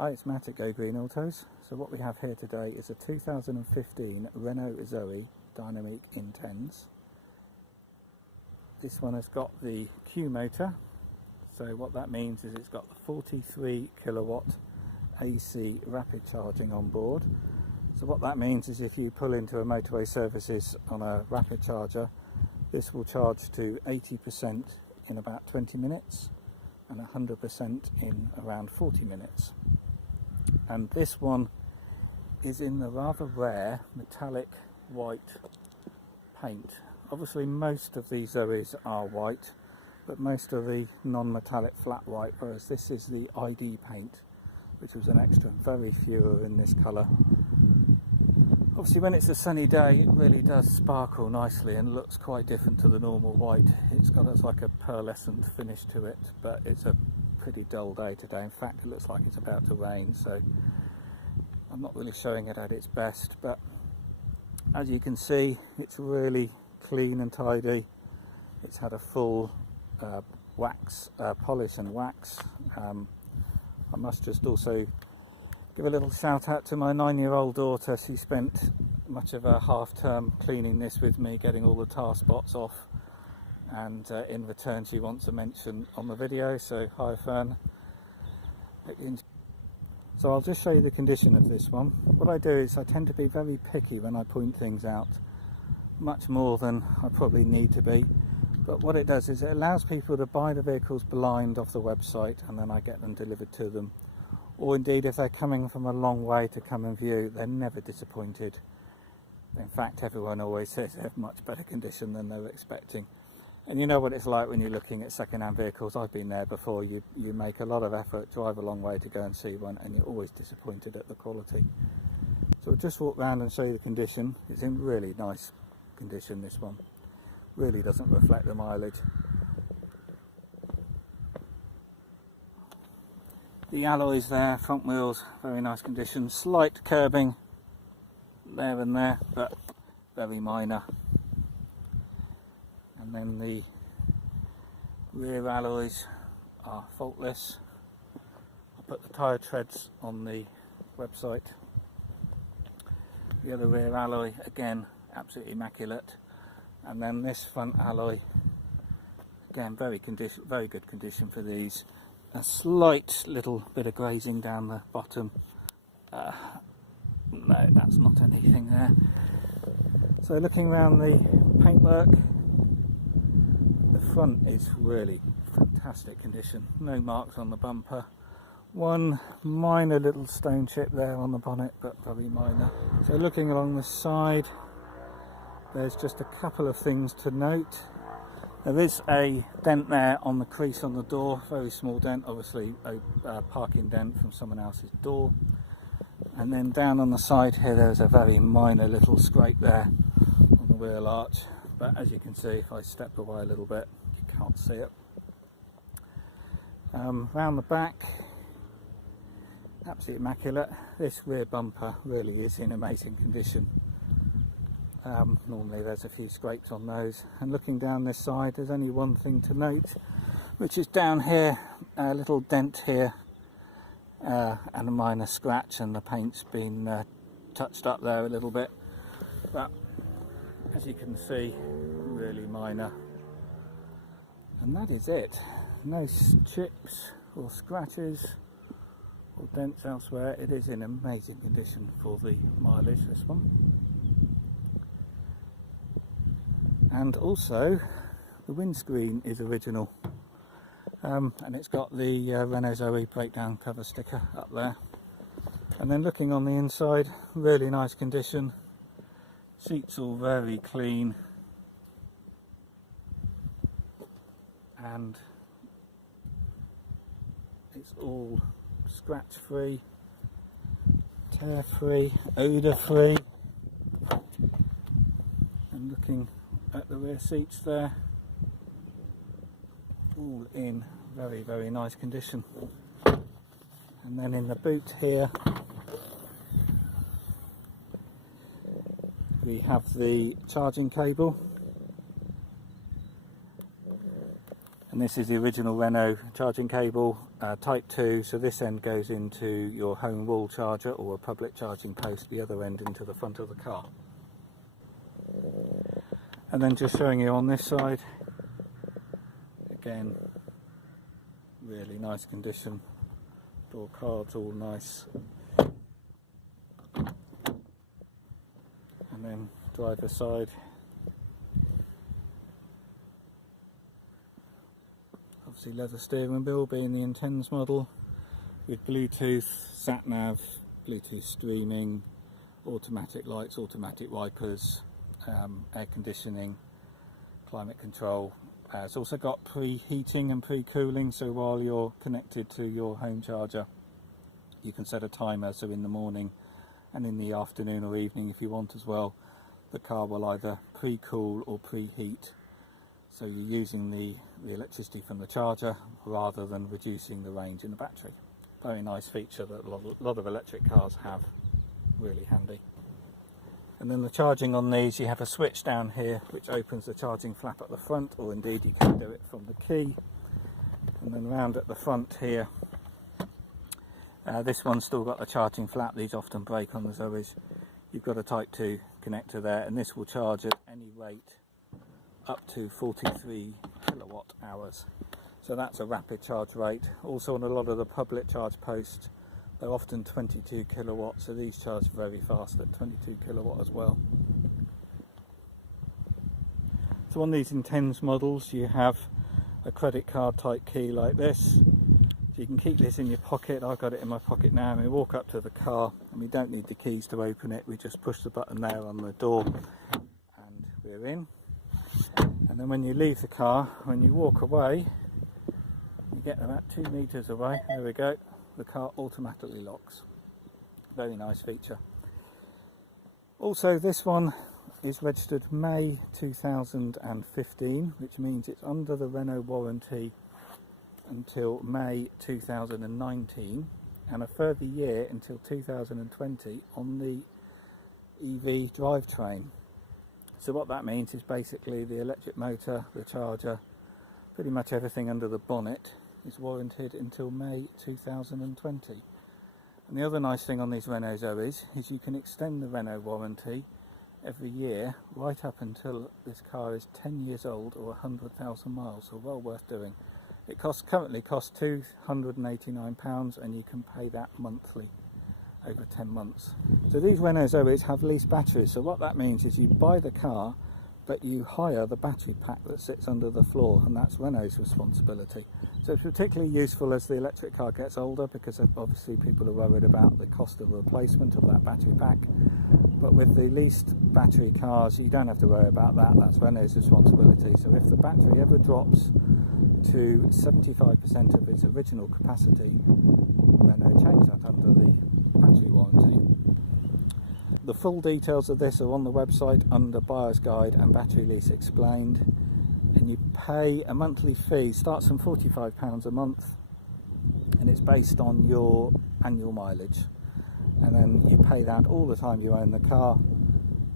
Hi, it's Matt at Go Green Autos. So what we have here today is a 2015 Renault Zoe Dynamique Intens. This one has got the Q motor. So what that means is it's got the 43 kilowatt AC rapid charging on board. So what that means is if you pull into a motorway services on a rapid charger, this will charge to 80% in about 20 minutes and 100% in around 40 minutes. And this one is in the rather rare metallic white paint. Obviously most of these Zoes are white, but most of the non-metallic flat white, whereas this is the ID paint, which was an extra. Very few are in this colour. Obviously when it's a sunny day it really does sparkle nicely and looks quite different to the normal white. It's got like a pearlescent finish to it, but it's a pretty dull day today. In fact, it looks like it's about to rain, so I'm not really showing it at its best, but as you can see it's really clean and tidy. It's had a full wax polish and wax. I must just also give a little shout out to my 9-year-old daughter. She spent much of her half term cleaning this with me, getting all the tar spots off, and in return she wants a mention on the video, so hi Fern. So I'll just show you the condition of this one. What I do is I tend to be very picky when I point things out, much more than I probably need to be, but what it does is it allows people to buy the vehicles blind off the website and then I get them delivered to them. Or indeed, if they're coming from a long way to come and view, they're never disappointed. In fact, everyone always says they have much better condition than they were expecting. And you know what it's like when you're looking at second-hand vehicles. I've been there before. You make a lot of effort, drive a long way to go and see one, and you're always disappointed at the quality. So we'll just walk around and show you the condition. It's in really nice condition, this one. Really doesn't reflect the mileage. The alloys there, front wheels, very nice condition. Slight curbing there and there, but very minor. And then the rear alloys are faultless. I'll put the tyre treads on the website. The other rear alloy, again, absolutely immaculate. And then this front alloy, again, very good condition for these. A slight little bit of grazing down the bottom. No, that's not anything there. So looking around the paintwork, the front is really fantastic condition. No marks on the bumper. One minor little stone chip there on the bonnet, but very minor. So looking along the side, there's just a couple of things to note. There is a dent there on the crease on the door, very small dent, obviously a parking dent from someone else's door. And then down on the side here there's a very minor little scrape there on the wheel arch, but as you can see, if I step away a little bit you can't see it. Round the back, absolutely immaculate. This rear bumper really is in amazing condition. Normally there's a few scrapes on those, and looking down this side there's only one thing to note, which is down here, a little dent here and a minor scratch, and the paint's been touched up there a little bit, but as you can see, really minor. And that is it. No chips or scratches or dents elsewhere. It is in amazing condition for the mileage, this one. And also the windscreen is original, and it's got the Renault Zoe breakdown cover sticker up there. And then looking on the inside, really nice condition. Seats all very clean, and it's all scratch free, tear free, odour free. And looking at the rear seats there, all in very nice condition. And then in the boot here we have the charging cable, And this is the original Renault charging cable, type 2, so this end goes into your home wall charger or a public charging post, the other end into the front of the car. And then just showing you on this side, again, really nice condition, door cards all nice. And then driver's side, obviously leather steering wheel being the Intens model, with Bluetooth, sat-nav, Bluetooth streaming, automatic lights, automatic wipers, air conditioning, climate control. It's also got preheating and pre-cooling, so while you're connected to your home charger you can set a timer, so in the morning and in the afternoon or evening if you want as well, the car will either pre-cool or preheat, so you're using the electricity from the charger rather than reducing the range in the battery. Very nice feature that a lot of electric cars have, really handy. And then the charging on these, you have a switch down here which opens the charging flap at the front, or indeed you can do it from the key. And then round at the front here, this one's still got the charging flap. These often break on the Zoes. You've got a type 2 connector there, and this will charge at any rate up to 43 kilowatt hours. So that's a rapid charge rate. Also on a lot of the public charge posts, they're often 22 kilowatts, so these charge very fast at 22 kilowatt as well. So on these Intens models you have a credit card type key like this. So you can keep this in your pocket. I've got it in my pocket now, and we walk up to the car and we don't need the keys to open it. We just push the button there on the door and we're in. And then when you leave the car, when you walk away, you get about 2 meters away, there we go, the car automatically locks. Very nice feature. Also, this one is registered May 2015, which means it's under the Renault warranty until May 2019, and a further year until 2020 on the EV drivetrain. So what that means is basically the electric motor, the charger, pretty much everything under the bonnet is warranted until May 2020. And the other nice thing on these Renault Zoes is you can extend the Renault warranty every year right up until this car is 10 years old or 100,000 miles, so well worth doing. It currently costs £289, and you can pay that monthly over 10 months. So these Renault Zoes have lease batteries, so what that means is you buy the car but you hire the battery pack that sits under the floor, and that's Renault's responsibility. So it's particularly useful as the electric car gets older, because obviously people are worried about the cost of replacement of that battery pack. But with the leased battery cars, you don't have to worry about that. That's Renault's responsibility. So if the battery ever drops to 75% of its original capacity, Renault change that under the battery warranty. The full details of this are on the website under Buyer's Guide and Battery Lease Explained, and you pay a monthly fee, starts from £45 a month, and it's based on your annual mileage, and then you pay that all the time you own the car,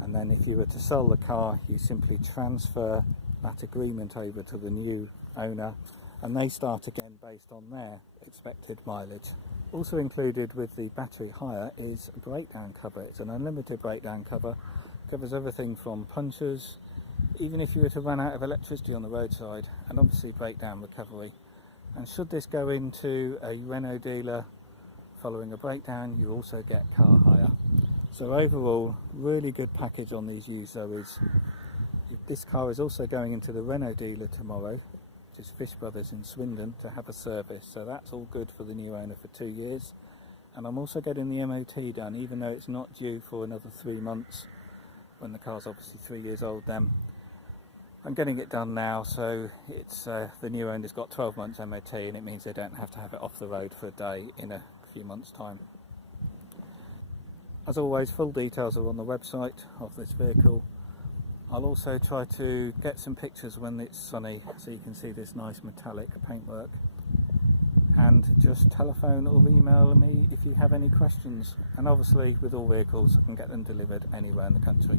and then if you were to sell the car you simply transfer that agreement over to the new owner, and they start again based on their expected mileage. Also included with the battery hire is a breakdown cover. It's an unlimited breakdown cover, covers everything from punctures, even if you were to run out of electricity on the roadside, and obviously breakdown recovery. And should this go into a Renault dealer following a breakdown, you also get car hire. So overall, really good package on these used Zoes. This car is also going into the Renault dealer tomorrow, which is Fish Brothers in Swindon, to have a service, so that's all good for the new owner for 2 years. And I'm also getting the MOT done, even though it's not due for another 3 months, when the car's obviously 3 years old then. I'm getting it done now, so it's the new owner's got 12 months MOT, and it means they don't have to have it off the road for a day in a few months' time. As always, full details are on the website of this vehicle. I'll also try to get some pictures when it's sunny, so you can see this nice metallic paintwork. And just telephone or email me if you have any questions. And obviously with all vehicles I can get them delivered anywhere in the country.